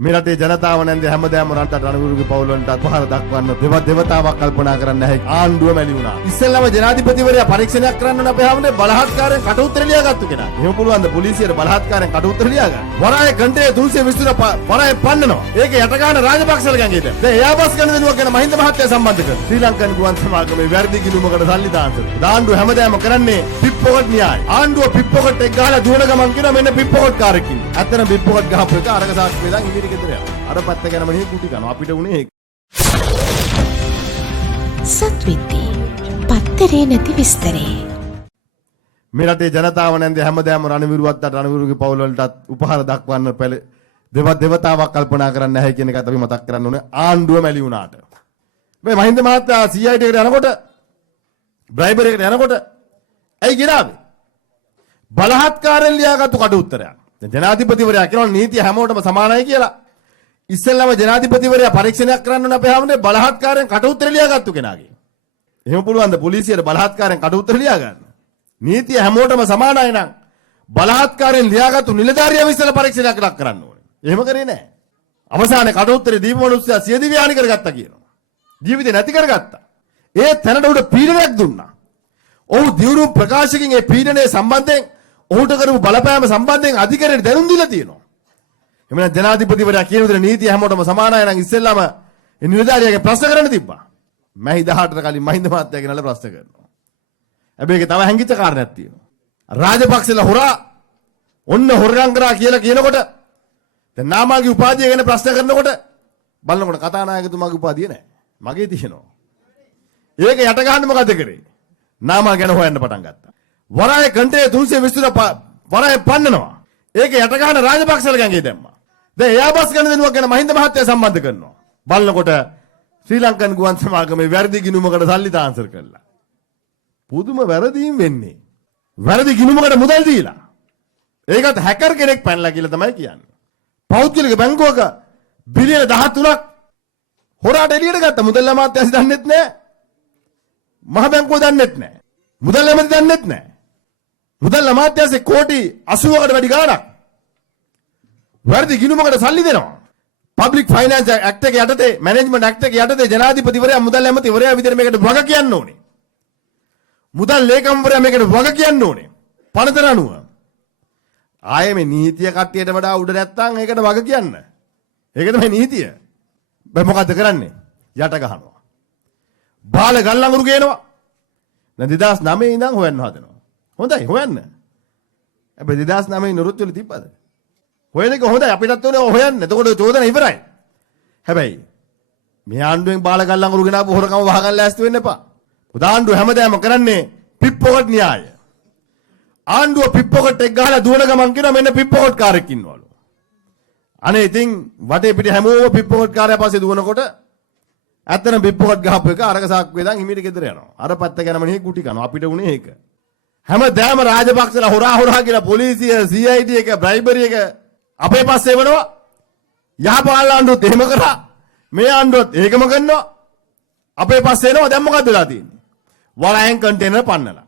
මේ රටේ ජනතාව නැන්දේ හැමදාම රටට රණවිරුගේ පවුල් වලට පහර දක්වන්න දෙවතාවක් කල්පනා කරන්න නැහැ. ආණ්ඩුව මැලි වුණා. ඉස්සෙල්ලාම ජනාධිපතිවරයා පරීක්ෂණයක් කරන්න ඕන අපේ හැමෝටම බලහත්කාරයෙන් කට උත්තර ලියාගත්තු කෙනා. එහෙම පුළුවන් ද පොලිසියට බලහත්කාරයෙන් කට උත්තර ලියා ගන්න. වරායේ කන්ටේ 320 වරායේ පන්නනවා. ඒක යට ගන්න රාජපක්ෂල ගංගේට. දැන් එයාබස් ගන්න දෙනුවක් ගැන මහින්ද මහත්තයා සම්බන්ධ කර. ශ්‍රී ලංකන් ගුවන් සමාගමේ වැරදි ගිණුමකට සල්ලි දාන්න. ආණ්ඩුව හැමදාම කරන්නේ පිප්පොකට් න්‍යාය. ආණ්ඩුව පිප්පොකට් එක ගහලා දුවන ගමන් කියනවා මෙන්න පිප්පොකට් කාරෙක් ඉන්නේ. ඇත්තටම පිප්පොකට් ගහපු එක අරක සාක්ෂි වේදන් ඉදිරි ගෙදර යනවා. අර පැත්ත ගැනම නේ කුටි කනවා අපිට උනේ ඒක. සත්විති පත්තරේ නැති විස්තරේ. මේ රටේ ජනතාව නැන්දේ හැමදාම රණවිරුවත් රණවිරුගේ පවුල් වලටත් උපහාර දක්වන්න දෙවතාවක් කල්පනා කරන්න නැහැ කියන එකත් අපි මතක් කරන්න ඕනේ. ආණ්ඩුව මැලි වුණාට. මේ මහින්ද මහත්තයා CID එකට යනකොට බ්‍රයිබර් එකට යනකොට ඇයි ගිරාවේ? බලහත්කාරයෙන් ලියාගත්තු කට උත්තරයක්. දැන් ජනාධිපතිවරයා කියනවා නීතිය හැමෝටම සමානයි කියලා. ඉස්සෙල්ලාම ජනාධිපතිවරයා පරීක්ෂණයක් කරන්න ඕන අපේ හැමෝටම බලහත්කාරයෙන් කට උත්තර ලියාගත්තු කෙනාගේ. එහෙම පුළුවන් ද පොලිසියට බලහත්කාරයෙන් කට උත්තර ලියා ගන්න? නීතිය හැමෝටම සමානයි නම් බලහත්කාරයෙන් ලියාගත්තු නිලධාරියා ඉස්සෙල්ලා පරීක්ෂණයක් කරන්න ඕනේ. එහෙම කරේ නැහැ. අවසානයේ කට උත්තරේ දීපු මිනිස්සයා සියදිවි හානි කරගත්තා කියනවා. ජීවිතේ නැති කරගත්තා. ඒ තැනට උඩ පීඩනයක් දුන්නා. ඔහු දියුණු ප්‍රකාශකකින් ඒ පීඩනයේ සම්බන්ධයෙන් ඔහුට කරපු බලපෑම සම්බන්ධයෙන් අධිකරණයට දැනුම් දීලා තියෙනවා. එමෙන්න ජනාධිපතිවරයා කියන විදිහට නීතිය හැමෝටම සමානයි නම් ඉස්සෙල්ලාම ඒ නිලධාරියාගේ ප්‍රශ්න කරන්න තිබ්බා. මම 18ට කලින් මහින්ද මහත්තයාගේ නල ප්‍රශ්න කරනවා. හැබැයි ඒක තව හැංගිච්ච කාරණයක් තියෙනවා. රාජපක්ෂලා හොරා ඔන්න හොරගම් කරා කියලා කියනකොට දැන් නාමාගේ උපාධිය ගැන ප්‍රශ්න කරනකොට බලනකොට කතානායකතුමාගේ උපාධිය නැහැ. මගේ තියෙනවා. ඒක යට ගන්න මොකද කරේ? නාමා ගැන හොයන්න පටන් ගත්තා. වරායේ කන්ටේ 320 වරායේ පන්නනවා. ඒක යට ගන්න රාජපක්ෂල ගංගේ දැම්මා. දැන් එයාබස් ගන්න දෙනුවක් ගැන මහින්ද මහත්තයා සම්බන්ධ කරනවා. බලනකොට ශ්‍රී ලංකන් ගුවන් සමාගමේ වැරදි ගිණුමකට සල්ලි ට්‍රාන්ස්ෆර් කළා. පුදුම වැරදීම් වෙන්නේ. වැරදි ගිණුමකට මුදල් දීලා. ඒකත් හැකර් කෙනෙක් පැනලා කියලා තමයි කියන්නේ. පෞද්ගලික බැංකුවක බිලියන 13ක් හොරාට එළියට ගත්ත මුදල් අමාත්‍යාංශය දන්නෙත් නැහැ. මහ බැංකුව දන්නෙත් නැහැ. මුදල් ඇමති දන්නෙත් නැහැ. මුදල් අමාත්‍යාංශේ කෝටි 80කට වැඩි ගාණක් වැරදි ගිණුමකට සල්ලි දෙනවා. පබ්ලික් ෆයිනෑන්ස් ඇක්ට් එක යටතේ මැනේජ්මන්ට් ඇක්ට් එක යටතේ ජනාධිපතිවරයා මුදල් ඇමතිවරයා විදිහට මේකට වග කියන්න ඕනේ. මුදල් ලේකම්වරයා මේකට වග කියන්න ඕනේ. පනතර අනුව. ආයේ මේ නීතිය කට්ටියට වඩා උඩ නැත්තම් ඒකට වග කියන්න. ඒක තමයි නීතිය. බෑ මොකද්ද කරන්නේ? යට ගහනවා. බාල ගල්ලඟුරු ගේනවා. දැන් 2009 ඉඳන් හොයන්න හදනවා. හොඳයි හොයන්න. හැබැයි 2009 නුරුත් වල තිබ්බද? හොයන එක හොඳයි අපිටත් ඕනේ හොයන්න. එතකොට චෝදන ඉවරයි. හැබැයි මේ ආණ්ඩුවෙන් බාල ගල්ලඟුරු ගෙනාවු හොරකම වහගන්න ලෑස්ති වෙන්න එපා. ආණ්ඩුව හැමදාම කරන්නේ පිප්පොකට් න්‍යාය. ආණ්ඩුව පිප්පොකට් එක ගහලා දුවන ගමන් කියනවා මෙන්න පිප්පොකට් කාරෙක් ඉන්නවලු. අනේ ඉතින් වටේ පිටේ හැමෝම පිප්පොකට් කාර්යය පස්සේ දුවනකොට ඇත්තටම පිප්පොකට් ගහපු එක අරක සාක්කුවේ දාන් හිමීට ගෙදර යනවා. අර පැත්ත ගැනම නේ කුටි කනවා. අපිට උනේ ඒක. හැමදාම රාජපක්ෂලා හොරා කියලා පොලිසිය CID එක බ්‍රයිබරි එක අපේ පස්සේ එවනවා. යහපාල ආණ්ඩුවත් එහෙම කරා. මේ ආණ්ඩුවත් ඒකම කරනවා. අපේ පස්සේ එනවා. දැන් මොකද වෙලා තියෙන්නේ? වරායෙන් කන්ටේනර් පන්නලා.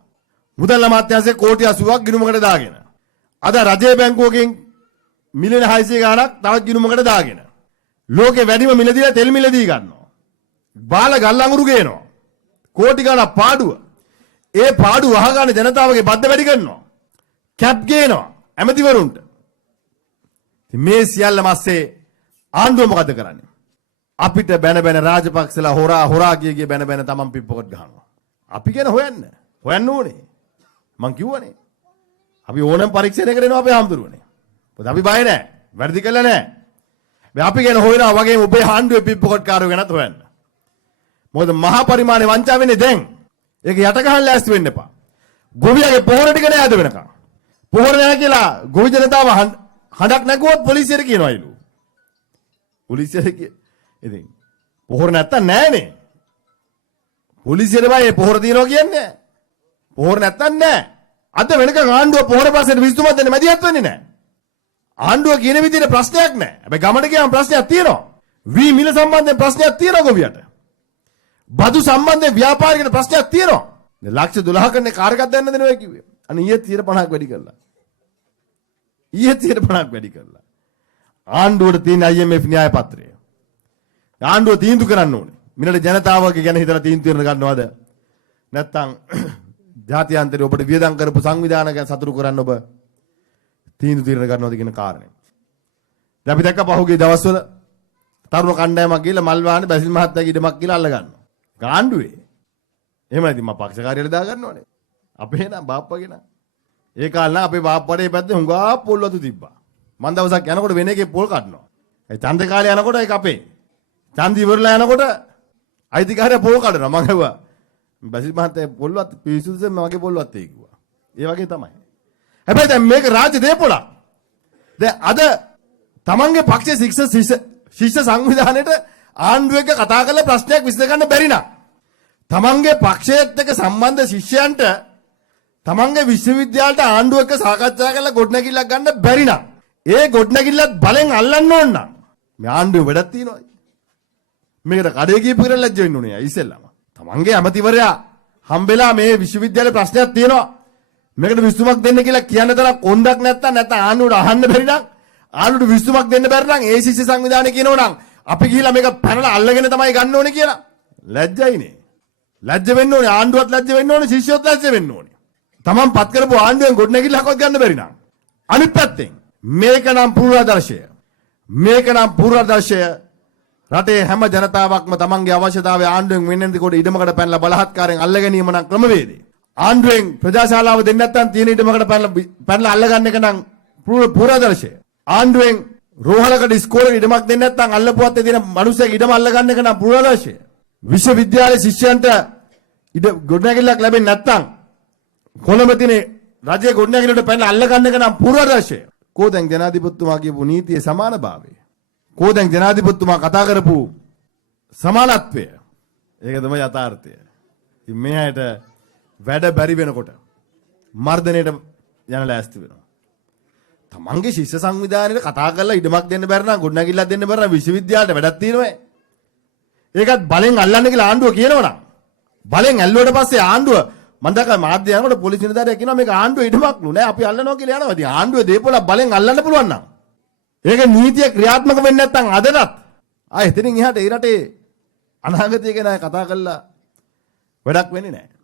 මුදල් අමාත්‍යාංශයේ කෝටි 80ක් ගිණුමකට දාගෙන. අද රජයේ බැංකුවකින් මිලියන 600 ගාණක් තවත් ගිණුමකට දාගෙන. ලෝකේ වැඩිම මිල දීලා තෙල් මිල දී ගන්නවා. බාල ගල්ලඟුරු ගේනවා. කෝටි ගාණක් පාඩුව. ඒ පාඩුව වහගන්න ජනතාවගේ බද්ද වැඩි කරනවා. කැප් ගේනවා ඇමතිවරුන්ට. ඉතින් මේ සියල්ල මැස්සේ ආණ්ඩුව මොකද කරන්නේ? අපිට බැන රාජපක්ෂලා හොරා කිය බැන තමන් පිප්පොකට් ගහනවා. අපි කියන හොයන්න ඕනේ. මං කිව්වනේ. අපි ඕනම පරීක්ෂණයකට එනවා අපේ හාමුදුරුවනේ. මොකද අපි බය නැහැ. වැරදි කළා නැහැ. අපි කියන හොයනවා වගේම ඔබේ ආණ්ඩුවේ පිප්පොකට් කාරයෝ ගැනත් හොයන්න. මොකද මහා පරිමාණේ වංචා වෙන්නේ දැන්. ඒක යට ගහන්න ලෑස්ති වෙන්න එපා. ගොවියගේ පොහොර ටික නෑද වෙනකන්. පොහොර නෑ කියලා ගොවි ජනතාව හඬක් නැගුවොත් පොලිසියට කියනවායිලු. පොලිසියට ඉතින් පොහොර නැත්තම් නෑනේ. පොලිසියට බයි පොහොර තියනවා කියන්නේ. පොහොර නැත්තම් නෑ. අද වෙනකන් ආණ්ඩුව පොහොර ප්‍රශ්නෙට විසඳුමක් දෙන්න මැදිහත් වෙන්නේ නෑ. ආණ්ඩුව කියන විදිහට ප්‍රශ්නයක් නෑ. හැබැයි ගමට ගියාම ප්‍රශ්නයක් තියෙනවා. වී මිල සම්බන්ධයෙන් ප්‍රශ්නයක් තියෙනවා ගොවියට. බදු සම්බන්ධයෙන් ව්‍යාපාරිකට ප්‍රශ්නයක් තියෙනවා. ලක්ෂ 12කනේ කාර් එකක් දැන්න දෙනවා කිව්වේ. අනේ ඊයේ 50ක් වැඩි කළා. ඊයේ 50ක් වැඩි කළා. ආණ්ඩුවට තියෙන IMF න්‍යාය පත්‍රය. ආණ්ඩුව තීන්දුව කරන්න ඕනේ. මිනට ජනතාවගේ ගැන හිතලා තීන්දුව ගන්නවද? නැත්තම් ජාත්‍යන්තරේ ඔබට වියදම් කරපු සංවිධාන ගැන සතුටු කරන්න ඔබ තීන්දුව ගන්නවද කියන කාරණේ. දැන් අපි දැක්ක පහුගිය දවස්වල තරුණ කණ්ඩායමක් ගිහලා මල් වාහනේ බැසිල් මහත්තයාගේ ඉඩමක් කියලා අල්ල ගන්නවා. ගාණ්ඩුවේ. එහෙම නැති මම පක්ෂකාරියල දා ගන්නවනේ. අපේ නෑ බාප්පගේ නෑ. ඒ කාලේ අපේ බාප්පඩේ පැත්තේ හුඟා පොල් වතු තිබ්බා. මන් දවසක් යනකොට වෙන එකේ පොල් කඩනවා. ඒ ඡන්ද කාලේ යනකොට ඒක අපේ. ඡන්ද ඉවරලා යනකොට අයිතිකාරය පොල් කඩනවා. මම කිව්වා බැසිල් මහත්තයා පොල්වත් පිසුදුස මගේ පොල්වත් ඒ කිව්වා. ඒ වගේ තමයි. හැබැයි දැන් මේක රාජ්‍ය දේපොළක්. දැන් අද තමන්ගේ පක්ෂයේ ශිෂ්‍ය සංවිධානයේට ආණ්ඩුව එක්ක කතා කරලා ප්‍රශ්නයක් විසඳගන්න බැරි නම් තමන්ගේ පක්ෂයේත් එක්ක සම්බන්ධ ශිෂ්‍යයන්ට තමන්ගේ විශ්වවිද්‍යාලයට ආණ්ඩුව එක්ක සාකච්ඡා කරලා ගොඩනැගිල්ලක් ගන්න බැරි නම් ඒ ගොඩනැගිල්ලත් බලෙන් අල්ලන්න ඕන නම් මේ ආණ්ඩුවේ වැඩක් තියෙනවා. මේකට කඩේ කීප කරලා ලැජ්ජ වෙන්න ඕනේ ඉස්සෙල්ලාම. තමන්ගේ ඇමතිවරයා හම්බෙලා මේ විශ්වවිද්‍යාලේ ප්‍රශ්නයක් තියෙනවා. මේකට විසඳුමක් දෙන්න කියලා කියන්න තරම් කොන්දක් නැත්තම් ආණ්ඩුවට අහන්න බැරි නම් ආණ්ඩුවට විසඳුමක් දෙන්න බැරි නම් ඒ ශිෂ්‍ය සංවිධානය කියනවා නම් අපි ගිහිලා මේක පැනලා අල්ලගෙන තමයි ගන්න ඕනේ කියලා. ලැජ්ජයිනේ. ලැජ්ජ වෙන්න ඕනේ ආණ්ඩුවත් ලැජ්ජ වෙන්න ඕනේ ශිෂ්‍යයොත් ලැජ්ජ වෙන්න ඕනේ. තමන් පත් කරපු ආණ්ඩුවෙන් ගොඩනැගිල්ලක්වත් ගන්න බැරි නම්. අනිත් පැත්තෙන් මේක නම් පූර්වාදර්ශය. මේක නම් පූර්වාදර්ශය රටේ හැම ජනතාවක්ම තමන්ගේ අවශ්‍යතාවය ආණ්ඩුවෙන් වෙන්නේ කොට ඉඩමකට පැනලා බලහත්කාරයෙන් අල්ල ගැනීම නම් ක්‍රමවේදය. ආණ්ඩුවෙන් ප්‍රජාශාලාව දෙන්න නැත්නම් තියෙන ඉඩමකට පැනලා අල්ල ගන්න එක නම් පූර්වාදර්ශය. ආණ්ඩුවෙන් රෝහලකට ඉස්කෝලේක ඉඩමක් දෙන්න නැත්නම් අල්ලපුවත් ඒ තියෙන මිනිස්සෙක් ඉඩම අල්ල ගන්න එක නම් පූර්වාදර්ශය. විශ්වවිද්‍යාලයේ ශිෂ්‍යයන්ට ඉඩ ගොඩනැගිල්ලක් ලැබෙන්නේ නැත්නම් කොළඹ තියෙන රජයේ ගොඩනැගිල්ලට පැනලා අල්ල ගන්න එක නම් පූර්වාදර්ශය. කෝදැන් ජනාධිපතිතුමා කියපු නීතියේ සමානභාවය. කෝදැන් ජනාධිපතිතුමා කතා කරපු සමානත්වය. ඒක තමයි යථාර්ථය. ඉතින් මේ ඇයට වැඩ බැරි වෙනකොට මර්ධනයට යන ලෑස්ති වෙනවා. තමන්ගේ ශිෂ්‍ය සංවිධානයේ කතා කරලා ඉඩමක් දෙන්න බැර නම් ගොඩනැගිල්ලක් දෙන්න බැර නම් විශ්වවිද්‍යාලයට වැඩක් තියෙනවා. ඒකත් බලෙන් අල්ලන්න කියලා ආණ්ඩුව කියනවනම් බලෙන් ඇල්ලුවට පස්සේ ආණ්ඩුව මම දැක්කා මාධ්‍ය යනකොට පොලිස් නිලධාරියා කියනවා මේක ආණ්ඩුව ඉඩමක් නෑ අපි අල්ලනවා කියලා යනවා. ඉතින් ආණ්ඩුවේ දේපොළ බලෙන් අල්ලන්න පුළුවන් නම් ඒක නීතිය ක්‍රියාත්මක වෙන්නේ නැත්නම් අදටත් එතනින් එහාට ඒ රටේ අනාගතය ගැන කතා කරලා වැඩක් වෙන්නේ නැහැ.